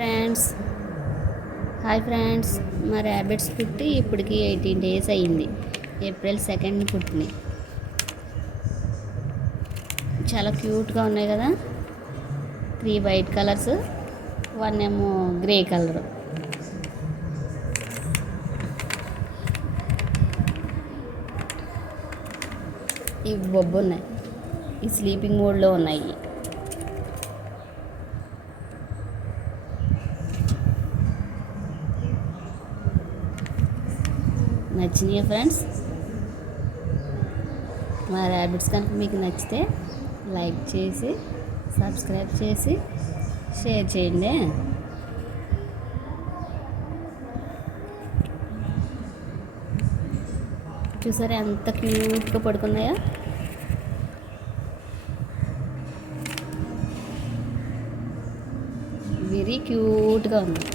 Friends, hi friends. మా rabbits పుట్టి ఇప్పటికి 18 days అయ్యింది. April 2nd పుట్టినాయి. చాలా క్యూట్గా ఉన్నాయి కదా. 3 వైట్ కలర్స్, 1 ఏమో గ్రే కలర్. ఇవి బొబ్బు ఉన్నాయి. ఈ స్లీపింగ్ మోడ్లో ఉన్నాయి. నచ్చినాయా ఫ్రెండ్స్? మా ర్యాబిట్స్ కనుక మీకు నచ్చితే లైక్ చేసి, సబ్స్క్రైబ్ చేసి, షేర్ చేయండి. చూసారా ఎంత క్యూట్గా పడుకున్నాయో. వెరీ క్యూట్గా ఉంది.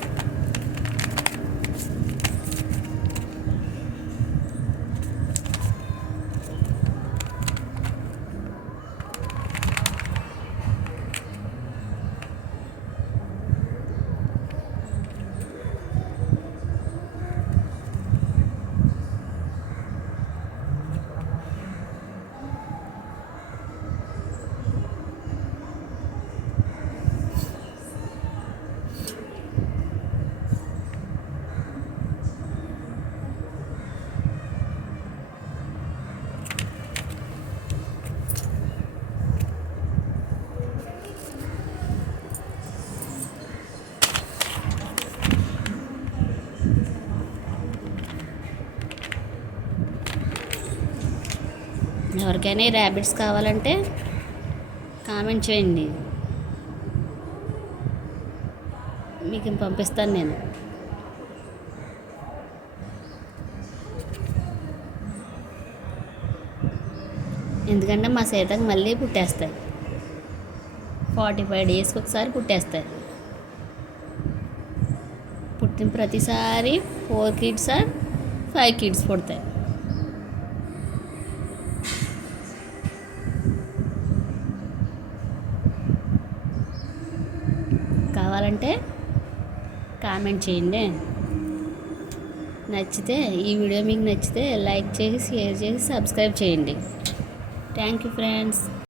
ఎవరికైనా ఈ ర్యాబిట్స్ కావాలంటే కామెంట్ చేయండి, మీకు పంపిస్తాను నేను. ఎందుకంటే మా సీతకు మళ్ళీ పుట్టేస్తాయి. 45 daysకి ఒకసారి పుట్టేస్తాయి. పుట్టిన ప్రతిసారి 4 kids ఆర్ 5 kids పుడతాయి. కావాలంటే కామెంట్ చేయండి. నచ్చితే ఈ వీడియో మీకు నచ్చితే లైక్ చేసి, షేర్ చేసి, సబ్స్క్రైబ్ చేయండి. Thank you friends.